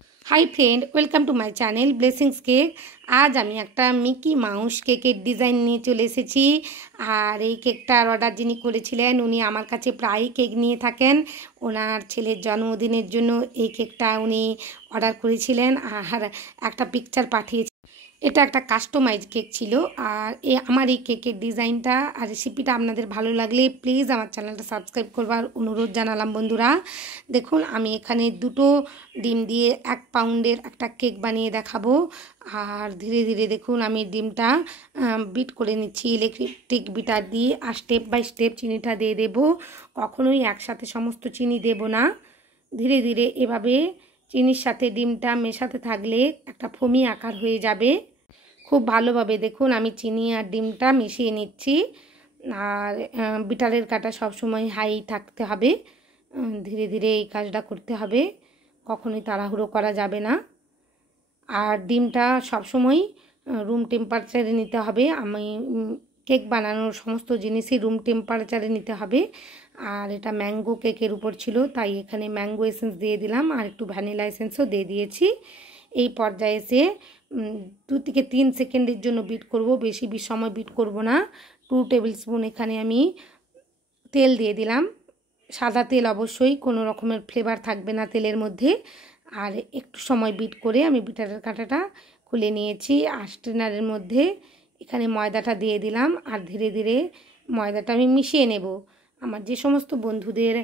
High friend welcome to my channel blessings cake. आज আমি একটা মিকি মাউস কেকের ডিজাইন নিয়ে চলে এসেছি। আর এই কেকটার অর্ডার যিনি করেছিলেন উনি আমার কাছে প্রায়ই কেক নিয়ে থাকেন। ওনার ছেলের জন্মদিনের জন্য এই কেকটা উনি অর্ডার করেছিলেন আর একটা পিকচার পাঠিয়েছেন। এটা একটা কাস্টমাইজ কেক ছিল। আর আমার এই কেকের ডিজাইনটা আর রেসিপিটা আপনাদের ভালো লাগলে প্লিজ আমার চ্যানেলটা সাবস্ক্রাইব করবার অনুরোধ জানালাম বন্ধুরা। দেখুন আমি এখানে 2টো ডিম দিয়ে 1 পাউন্ডের একটা কেক বানিয়ে দেখাবো। আর ধীরে ধীরে দেখুন আমি ডিমটা বিট করে নিচ্ছি ইলেকট্রিক বিটার দিয়ে। আর স্টেপ বাই স্টেপ চিনিটা দিয়ে দেব, কখনোই একসাথে সমস্ত চিনি দেব না। ধীরে ধীরে এভাবে চিনির সাথে ডিমটা মেশাতে থাকলে একটা ফোমি আকার হয়ে যাবে। খুব ভালোভাবে দেখুন আমি চিনি আর ডিমটা মিশিয়ে নিচ্ছি। আর বিটারের কাটা সবসময় হাই থাকতে হবে। ধীরে ধীরে এই কাজটা করতে হবে, কখনোই তাড়াহুড়ো করা যাবে না। আর ডিমটা সবসময় রুম টেম্পারেচারে নিতে হবে। আমি কেক বানানোর সমস্ত জিনিসই রুম টেম্পারেচারে নিতে হবে। আর এটা ম্যাঙ্গো কেকের উপর ছিল, তাই এখানে ম্যাঙ্গো এসেন্স দিয়ে দিলাম আর একটু ভ্যানিলা এসেন্সও দিয়ে দিয়েছি। এই পর্যায়ে এসে 2 থেকে 3 সেকেন্ডের জন্য বিট করব, বেশি সময় বিট করব না। 2 টেবিল স্পুন এখানে আমি তেল দিয়ে দিলাম, সাদা তেল অবশ্যই, কোনো রকমের ফ্লেভার থাকবে না তেলের মধ্যে। আর একটু সময় বিট করে আমি বিটারের কাঁটাটা খুলে নিয়েছি। আর স্ট্রেনারের মধ্যে এখানে ময়দাটা দিয়ে দিলাম আর ধীরে ধীরে ময়দাটা আমি মিশিয়ে নেব। আমার যে সমস্ত বন্ধুদের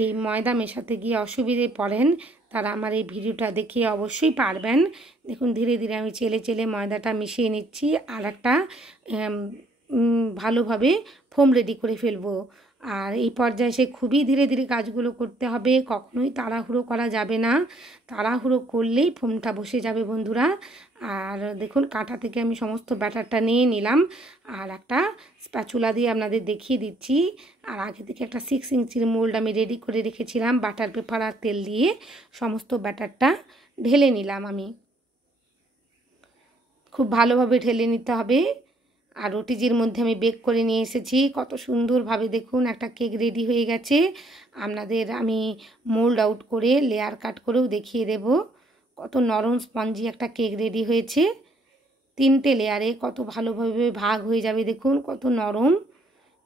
এই ময়দা মেশাতে গিয়ে অসুবিধে পড়েন তারা আমার এই ভিডিওটা দেখে অবশ্যই পারবেন। দেখুন ধীরে ধীরে আমি চেলে চেলে ময়দাটা মিশিয়ে নিচ্ছি আর একটা ভালোভাবে ফোম রেডি করে ফেলবো। আর এই পর্যায়ে সে খুবই ধীরে ধীরে কাজগুলো করতে হবে, কখনোই তাড়াহুড়ো করা যাবে না। তাড়াহুড়ো করলেই ফোমটা বসে যাবে বন্ধুরা। আর দেখুন কাঁটা থেকে আমি সমস্ত ব্যাটারটা নিয়ে নিলাম আর একটা স্প্যাচুলা দিয়ে আপনাদের দেখিয়ে দিচ্ছি। আর আগে থেকে একটা 6 ইঞ্চির মোল্ড আমি রেডি করে রেখেছিলাম, বাটার পেপার আর তেল দিয়ে সমস্ত ব্যাটারটা ঢেলে নিলাম আমি। খুব ভালোভাবে ঢেলে নিতে হবে। আর ওটিজির মধ্যে আমি বেক করে নিয়ে এসেছি। কত সুন্দরভাবে দেখুন একটা কেক রেডি হয়ে গেছে। আপনাদের আমি মোল্ড আউট করে লেয়ার কাট করেও দেখিয়ে দেব। কত নরম স্পঞ্জি একটা কেক রেডি হয়েছে। 3টে লেয়ারে কত ভালোভাবে ভাগ হয়ে যাবে, দেখুন কত নরম।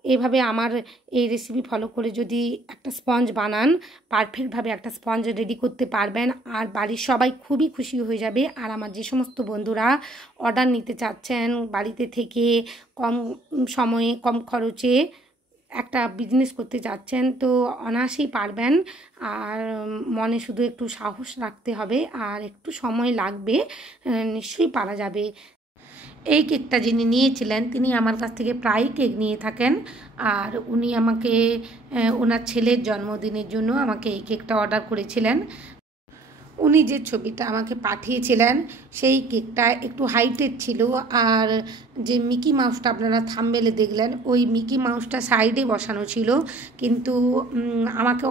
এইভাবে আমার এই রেসিপি ফলো করে যদি একটা স্পঞ্জ বানান, পারফেক্টভাবে একটা স্পঞ্জ রেডি করতে পারবেন আর বাড়ির সবাই খুবই খুশি হয়ে যাবে। আর আমার যে সমস্ত বন্ধুরা অর্ডার নিতে চাচ্ছেন বাড়িতে থেকে কম সময়ে কম খরচে একটা বিজনেস করতে চাচ্ছেন তো অনায়াসেই পারবেন। আর মনে শুধু একটু সাহস রাখতে হবে আর একটু সময় লাগবে, নিশ্চয়ই পারা যাবে। এই কেকটা যিনি নিয়েছিলেন তিনি আমার কাছ থেকে প্রায়ই কেক নিয়ে থাকেন। আর উনি আমাকে ওনার ছেলের জন্মদিনের জন্য আমাকে এই কেকটা অর্ডার করেছিলেন। উনি যে ছবিটা আমাকে পাঠিয়েছিলেন সেই কেকটা একটু হাইটের ছিল। আর যে মিকি মাউসটা আপনারা থাম্বনেলে দেখলেন ওই মিকি মাউসটা সাইডে বসানো ছিল। কিন্তু আমাকে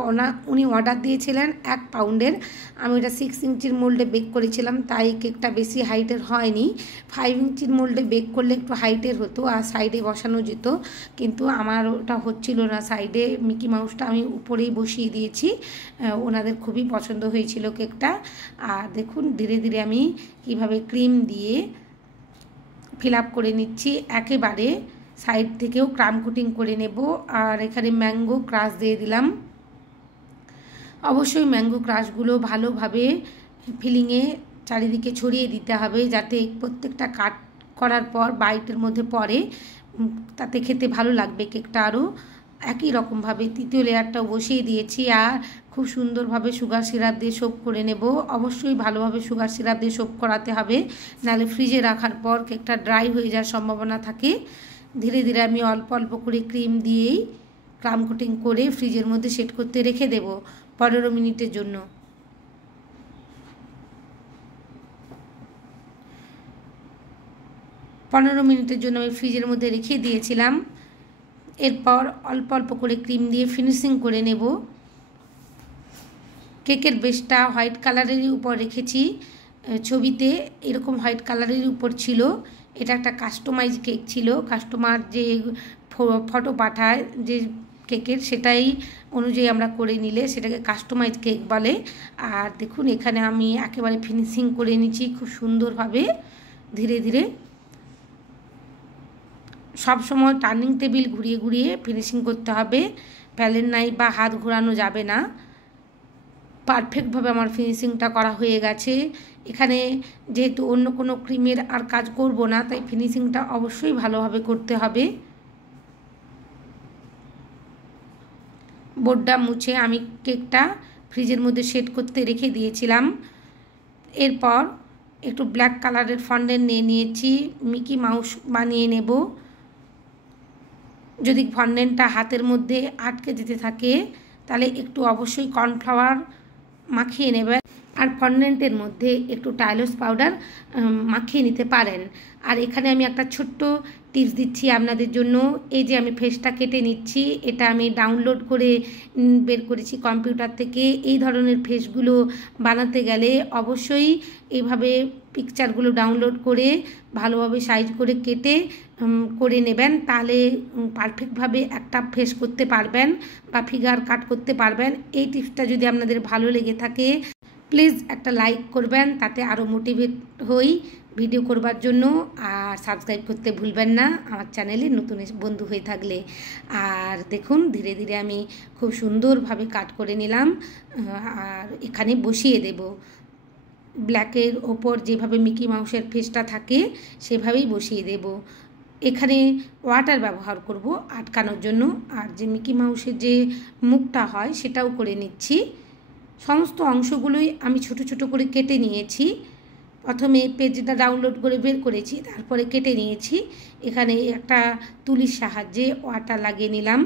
উনি অর্ডার দিয়েছিলেন 1 পাউন্ডের। আমি ওটা 6 ইঞ্চির মোল্ডে বেক করেছিলাম, তাই কেকটা বেশি হাইটের হয়নি। 5 ইঞ্চির মোল্ডে বেক করলে একটু হাইটের হতো আর সাইডে বসানো যেত, কিন্তু আমার ওটা হচ্ছিল না। সাইডে মিকি মাউসটা আমি উপরেই বসিয়ে দিয়েছি। ওনাদের খুবই পছন্দ হয়েছিল কেকটা। আর দেখুন ধীরে ধীরে আমি কিভাবে ক্রিম দিয়ে ফিল আপ করে নিচ্ছি, একেবারে সাইড থেকেও ক্রাম কোটিং করে নেব। আর এখানে ম্যাঙ্গো ক্রাশ দিয়ে দিলাম। অবশ্যই ম্যাঙ্গো ক্রাশগুলো ভালোভাবে ফিলিংয়ে চারিদিকে ছড়িয়ে দিতে হবে যাতে প্রত্যেকটা কাট করার পর বাইটের মধ্যে পড়ে, তাতে খেতে ভালো লাগবে কেকটা আরও। একই রকমভাবে 3য় লেয়ারটাও বসিয়ে দিয়েছি আর খুব সুন্দরভাবে সুগার সিরাপ দিয়ে সোপ করে নেব। অবশ্যই ভালোভাবে সুগার সিরাপ দিয়ে সোপ করাতে হবে, নাহলে ফ্রিজে রাখার পর কেকটা ড্রাই হয়ে যাওয়ার সম্ভাবনা থাকে। ধীরে ধীরে আমি অল্প অল্প করে ক্রিম দিয়েই ক্রাম কোটিং করে ফ্রিজের মধ্যে সেট করতে রেখে দেব 15 মিনিটের জন্য। 15 মিনিটের জন্য আমি ফ্রিজের মধ্যে রেখে দিয়েছিলাম। এরপর অল্প অল্প করে ক্রিম দিয়ে ফিনিশিং করে নেব। কেকের বেসটা হোয়াইট কালারেরই উপর রেখেছি, ছবিতে এরকম হোয়াইট কালারেরই উপর ছিল। এটা একটা কাস্টমাইজ কেক ছিল, কাস্টমার যে ফটো পাঠায় যে কেকের, সেটাই অনুযায়ী আমরা করে নিলে সেটাকে কাস্টমাইজ কেক বলে। আর দেখুন এখানে আমি একেবারে ফিনিশিং করে নিচ্ছি খুব সুন্দরভাবে। ধীরে ধীরে সব সময় টার্নিং টেবিল ঘুরিয়ে ঘুরিয়ে ফিনিশিং করতে হবে, প্যালেন নাই বা হাত ঘোরানো যাবে না। পারফেক্টভাবে আমার ফিনিশিংটা করা হয়ে গেছে। এখানে যেহেতু অন্য কোনো ক্রিমের আর কাজ করব না, তাই ফিনিশিংটা অবশ্যই ভালোভাবে করতে হবে। বোর্ডটা মুছে আমি কেকটা ফ্রিজের মধ্যে সেট করতে রেখে দিয়েছিলাম। এরপর একটু ব্ল্যাক কালারের ফন্ডেন্ট নিয়ে নিয়েছি, মিকি মাউস বানিয়ে নেব। যদি ফন্ডেন্টটা হাতের মধ্যে আটকে যেতে থাকে তাহলে একটু অবশ্যই কর্নফ্লাওয়ার মাখিয়ে নেবেন, আর ফন্ডেন্টের মধ্যে একটু টাইলস পাউডার মাখিয়ে নিতে পারেন। আর এখানে আমি একটা ছোট্ট টিপস দিচ্ছি আপনাদের জন্য। এই যে আমি ফেসটা কেটে নিচ্ছি, এটা আমি ডাউনলোড করে বের করেছি কম্পিউটার থেকে। এই ধরনের ফেসগুলো বানাতে গেলে অবশ্যই এইভাবে পিকচারগুলো ডাউনলোড করে ভালোভাবে সাইজ করে কেটে করে নেবেন, তাহলে পারফেক্টভাবে একটা ফেস করতে পারবেন বা ফিগার কাট করতে পারবেন। এই টিপসটা যদি আপনাদের ভালো লেগে থাকে প্লিজ একটা লাইক করবেন, তাতে আরও মোটিভেট হই ভিডিও করবার জন্য। আর সাবস্ক্রাইব করতে ভুলবেন না আমার চ্যানেলে নতুন বন্ধু হয়ে থাকলে। আর দেখুন ধীরে ধীরে আমি খুব সুন্দরভাবে কাট করে নিলাম, আর এখানে বসিয়ে দেব। ব্ল্যাকের ওপর যেভাবে মিকি মাউসের ফেসটা থাকে সেভাবেই বসিয়ে দেব। এখানে ওয়াটার ব্যবহার করব আটকানোর জন্য, আর যে মিকি মাউসের যে মুখটা হয় সেটাও করে নিচ্ছি। সমস্ত অংশগুলোই আমি ছোট ছোট করে কেটে নিয়েছি। প্রথমে পেজটা ডাউনলোড করে বের করেছি, তারপরে কেটে নিয়েছি। এখানে একটা তুলির সাহায্যে ওয়াটার লাগিয়ে নিলাম।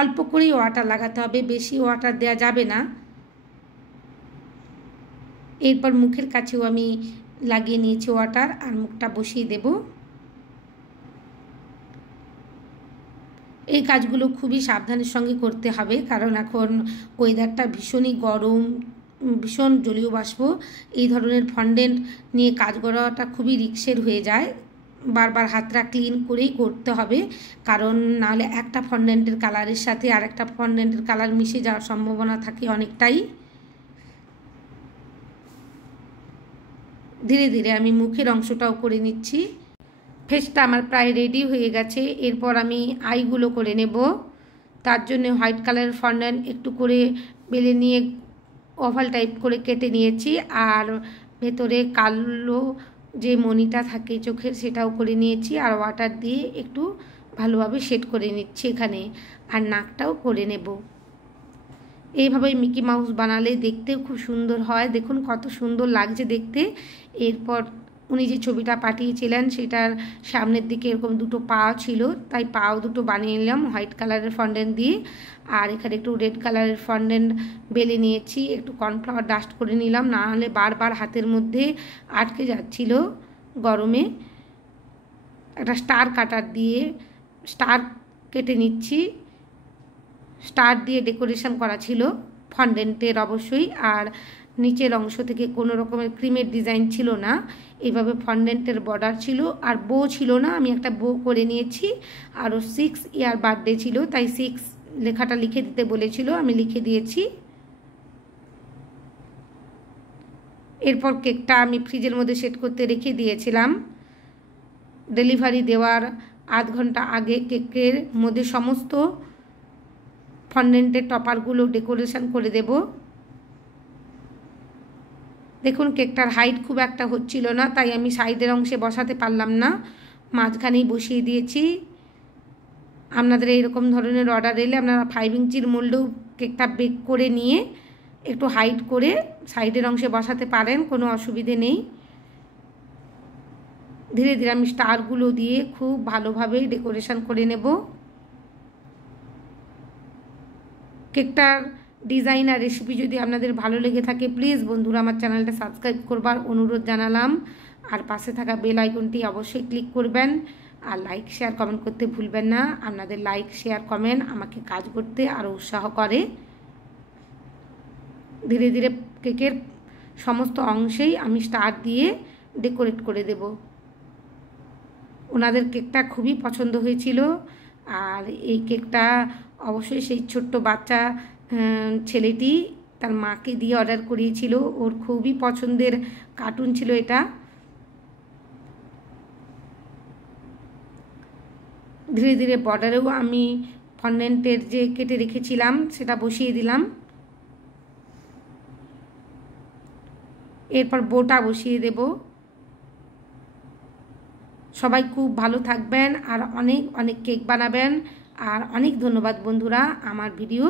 অল্প করেই ওয়াটার লাগাতে হবে, বেশি ওয়াটার দেওয়া যাবে না। এরপর মুখের কাছেও আমি লাগিয়ে নিয়েছি ওয়াটার, আর মুখটা বসিয়ে দেব। এই কাজগুলো খুবই সাবধানের সঙ্গে করতে হবে, কারণ এখন ওয়েদারটা ভীষণই গরম, ভীষণ জলীয় বাষ্প। এই ধরনের ফন্ডেন্ট নিয়ে কাজ করাটা খুবই রিস্কের হয়ে যায়। বারবার হাতটা ক্লিন করেই করতে হবে, কারণ নাহলে একটা ফন্ডেন্টের কালারের সাথে আরেকটা ফন্ডেন্টের কালার মিশে যাওয়ার সম্ভাবনা থাকে অনেকটাই। ধীরে ধীরে আমি মুখের অংশটাও করে নিচ্ছি। ফেসটা আমার প্রায় রেডি হয়ে গেছে। এরপর আমি আইগুলো করে নেব। তার জন্য হোয়াইট কালারের ফন্ডেন্ট একটু করে বেলে নিয়ে ওভাল টাইপ করে কেটে নিয়েছি, আর ভেতরে কালো যে মণিটা থাকে চোখের সেটাও করে নিয়েছি, আর ওয়াটার দিয়ে একটু ভালোভাবে সেট করে নিচ্ছি এখানে, আর নাকটাও করে নেব। এইভাবে মিকি মাউস বানালে দেখতেও খুব সুন্দর হয়। দেখুন কত সুন্দর লাগছে দেখতে। এরপর উনি যে ছবিটা পাঠিয়েছিলেন সেটার সামনের দিকে এরকম দুটো পা ছিল, তাই পাও দুটো বানিয়ে নিলাম হোয়াইট কালারের ফন্ডেন্ট দিয়ে। আর এখানে একটু রেড কালারের ফন্ডেন্ট বেলে নিয়েছি, একটু কর্নফ্লাওয়ার ডাস্ট করে নিলাম, না হলে বারবার হাতের মধ্যে আটকে যাচ্ছিল গরমে। একটা স্টার কাটার দিয়ে স্টার কেটে নিচ্ছি। স্টার দিয়ে ডেকোরেশন করা ছিল ফন্ডেন্টের অবশ্যই, আর নিচের অংশ থেকে কোনো রকমের ক্রিমের ডিজাইন ছিল না, এইভাবে ফন্ডেন্টের বর্ডার ছিল। আর বো ছিল না, আমি একটা বো করে নিয়েছি। আরও 6 ইয়ার বার্থডে ছিল, তাই 6 লেখাটা লিখে দিতে বলেছিল, আমি লিখে দিয়েছি। এরপর কেকটা আমি ফ্রিজের মধ্যে সেট করতে রেখে দিয়েছিলাম। ডেলিভারি দেওয়ার আধ ঘন্টা আগে কেকের মধ্যে সমস্ত ফন্ডেন্টের টপারগুলো ডেকোরেশন করে দেব। দেখুন কেকটার হাইট খুব একটা হচ্ছিল না, তাই আমি সাইডের অংশে বসাতে পারলাম না, মাঝখানেই বসিয়ে দিয়েছি। আপনাদের এইরকম ধরনের অর্ডার এলে আপনারা 5 ইঞ্চির মোল্ডেও কেকটা বেক করে নিয়ে একটু হাইট করে সাইডের অংশে বসাতে পারেন, কোনো অসুবিধে নেই। ধীরে ধীরে আমি স্টারগুলো দিয়ে খুব ভালোভাবে ডেকোরেশন করে নেব। কেকটার ডিজাইন আর রেসিপি যদি আপনাদের ভালো লেগে থাকে প্লিজ বন্ধুরা আমার চ্যানেলটা সাবস্ক্রাইব করবার অনুরোধ জানালাম, আর পাশে থাকা বেল আইকনটি অবশ্যই ক্লিক করবেন, আর লাইক শেয়ার কমেন্ট করতে ভুলবেন না। আপনাদের লাইক শেয়ার কমেন্ট আমাকে কাজ করতে আরও উৎসাহ করে। ধীরে ধীরে কেকের সমস্ত অংশেই আমি স্টার দিয়ে ডেকোরেট করে দেব। ওনাদের কেকটা খুবই পছন্দ হয়েছিল, আর এই কেকটা অবশ্যই সেই ছোট্ট বাচ্চা ছেলেটি তার মাকে দিয়ে অর্ডার করিয়েছিল, ওর খুবই পছন্দের কার্টুন ছিল এটা। ধীরে ধীরে বর্ডারেও আমি ফন্ডেন্টের যে কেটে রেখেছিলাম সেটা বসিয়ে দিলাম, এরপর বোটা বসিয়ে দেব। সবাই খুব ভালো থাকবেন আর অনেক অনেক কেক বানাবেন। আর অনেক ধন্যবাদ বন্ধুরা আমার ভিডিও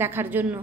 দেখার জন্য।